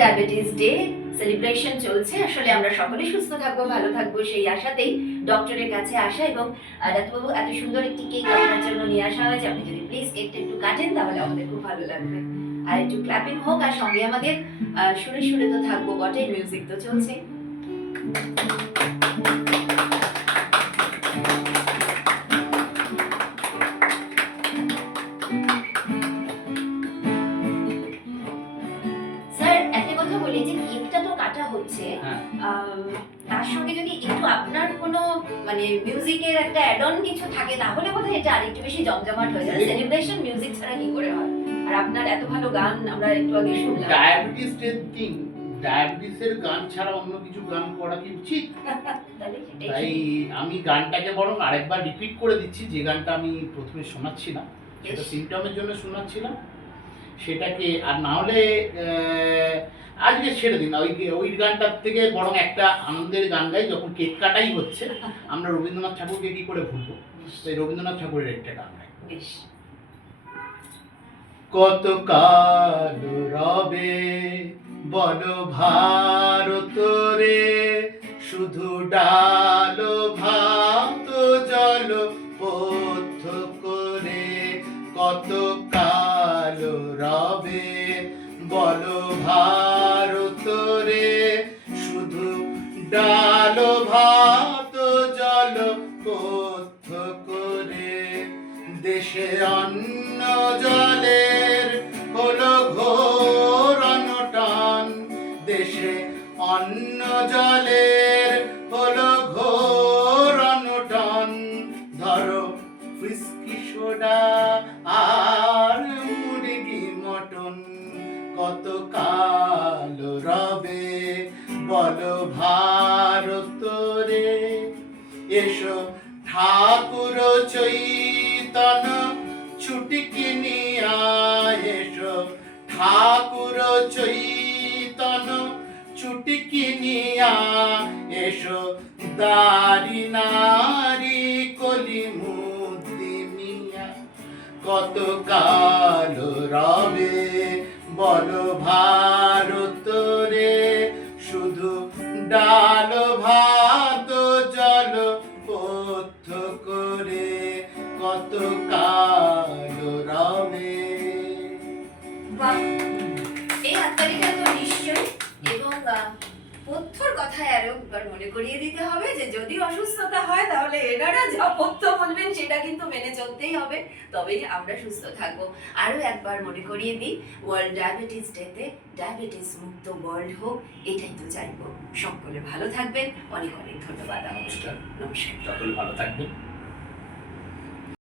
Diabetes day celebration চলছে। আসলে আমরা সকলে সুস্থ থাকবো, ভালো থাকবো সেই আশাতেই ডক্টরের কাছে আসা, এবং ডাক্তারবাবু এত সুন্দর একটি কেক আপনার জন্য নিয়ে আসা হয়েছে। আপনি যদি প্লিজ কেকটা একটু কাটেন তাহলে আমাদের খুব ভালো লাগবে। আর একটু ক্ল্যাপিং হোক, আর সঙ্গে আমাদের সুরে সুরে তো থাকবো বটে, মিউজিক তো চলছে। বলি যে কেকটা তো কাটা হচ্ছে, তার সঙ্গে যদি একটু আপনার কোনো মানে মিউজিকের একটা অ্যাড অন কিছু থাকে তাহলে বোধহয় এটা আরেকটু বেশি জমজমাট হয়ে যাবে। সেলিব্রেশন মিউজিক ছাড়া কি করে হয়? আর আপনার এত ভালো গান আমরা একটু আগে শুনলাম। ডায়াবেটিস থিং, ডায়াবেটিসের গান ছাড়া অন্য কিছু গান করা কি উচিত? তাই আমি গানটাকে বরং আরেকবার রিপিট করে দিচ্ছি, যে গানটা আমি প্রথমে শোনাচ্ছিলাম সেটা সিমটমের জন্য শোনাচ্ছিলাম সেটাকে। আর না হলে আজকে ছেড়ে দিন, ওই গানটার থেকে বরং একটা আনন্দের গান গাই। যখন কেক কাটাই হচ্ছে আমরা রবীন্দ্রনাথ ঠাকুরকে কি করে ভুলবো, তাই রবীন্দ্রনাথ ঠাকুরের একটা গান গাই। কত কাল রবে বল ভারত রে, শুধু ডাল ভাত জল পথ্য করে। কত কাল রবে বল ভারত রে, শুধু ডাল ভাত জল পথ্য করে। দেশে অন্ন জলের হলো ঘোর অনটন, দেশে অন্ন জলের হলো ঘোর অনটন। ধরো হুইস্কি সোডা আর মুরগি মটন। কত কাল রবে বল ভারত রে, এসো ঠাকুর চৈতন্য ছুটিকি নিয়া। এসো ঠাকুর চৈতন্য ছুটিকি নিয়া। এসো দাড়ি নারী কলি মুদি মিয়া। কত কাল রবে বল ভারত রে, শুধু ডাল ভাত জল পথ্য করে। কত কাল রবে। এই হাততালিটা তো নিশ্চয়ই, এবং পথ্যর কথায় আরো একবার মনে করিয়ে দিতে হবে যে যদি অসুস্থতা হয় তাহলে এনারা যা পথ্য বলবেন সেটা কিন্তু মেনে চলতেই হবে, তবেই আমরা সুস্থ থাকবো। আরো একবার মনে করিয়ে দিই, ওয়ার্ল্ড ডায়াবেটিস ডেতে ডায়াবেটিস মুক্ত ওয়ার্ল্ড হোক, এটাই তো চাইবো। সকলে ভালো থাকবেন, অনেক অনেক ধন্যবাদ। নমস্কার। সকলে ভালো থাকবেন।